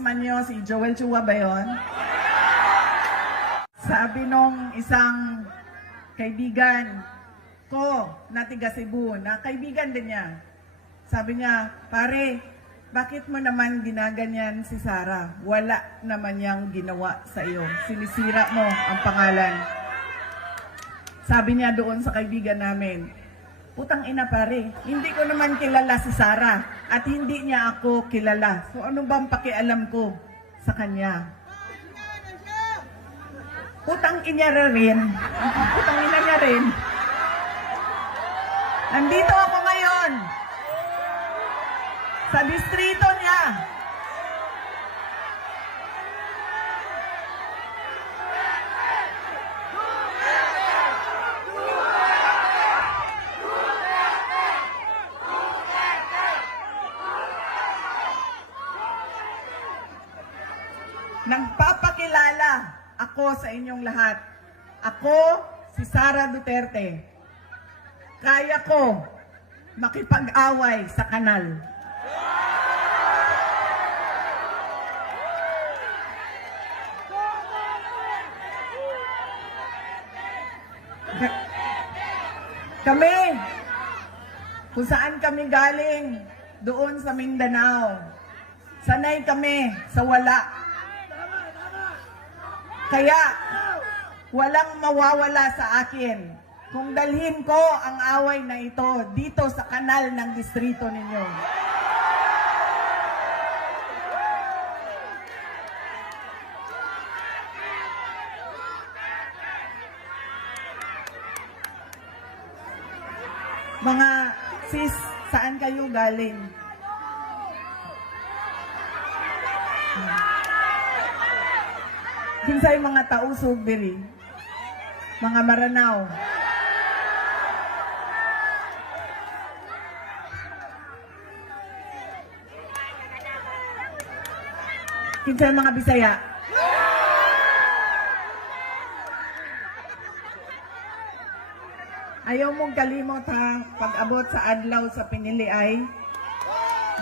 Manyo, si Joel Chua ba yun? Sabi nung isang kaibigan ko na tiga Cebu, na kaibigan din niya. Sabi niya, pare, bakit mo naman ginaganyan si Sara? Wala naman niyang ginawa sa iyo. Sinisira mo ang pangalan. Sabi niya doon sa kaibigan namin, putang ina pare, hindi ko naman kilala si Sara at hindi niya ako kilala. So ano bang pakialam ko sa kanya? Putang ina rin. Putang ina niya rin. Nandito ako ngayon sa distrito niya. Nagpapakilala ako sa inyong lahat. Ako, si Sara Duterte. Kaya ko makipag-away sa kanal. Kami, kung saan kami galing, doon sa Mindanao, sanay kami sa wala. Kaya, walang mawawala sa akin kung dalhin ko ang away na ito dito sa kanal ng distrito ninyo. Mga sis, saan kayo galing? Kinsay mga tausog diri, mga Maranao. Kinsay mga Bisaya. Ayaw mong kalimot ha, pag-abot sa adlaw sa pinili ay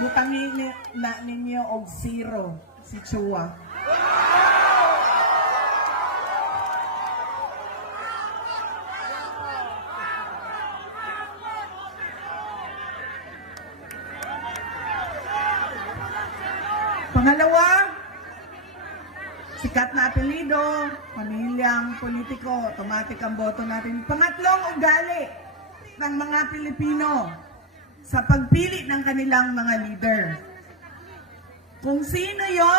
butangin na ninyo og 0 si Chua. Pangalawa, sikat na apelido, pamilyang politiko, automatic ang boto natin. Pangatlong, ugali ng mga Pilipino sa pagpili ng kanilang mga leader. Kung sino yon